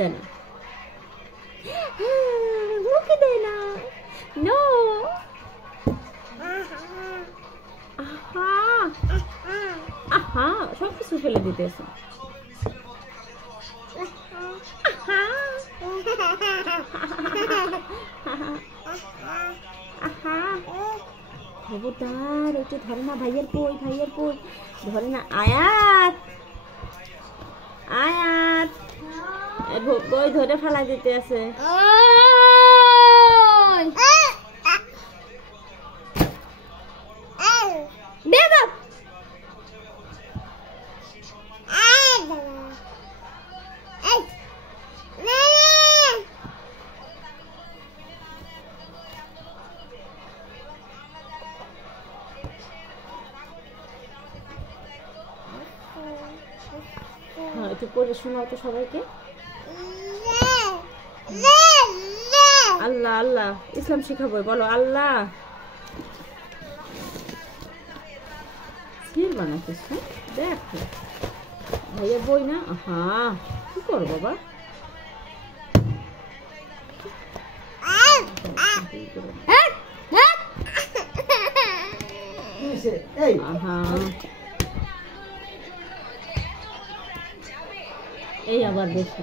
দেয় না, মুখে দেয় না। নো, আহা আহা, সব কিছু ফেলে দিতেছে। খবরদার, ওইটা ধরে না, ভাইয়ের কই, ভাইয়ের কই, ধরে না। আয়াত, আয়াত, বই ধরে ফেলাই দিতে আছে। হ্যাঁ, একটু পড়ে শোনাও তো সবাইকে। আল্লাহ আল্লাহ, ইসলাম শিখাবো, বলো আল্লাহ। সিল বানাচ্ছিস? দেখো ভাইয়া বই না। হ্যাঁ, কি করবো বাবা? এই আবার দেখো।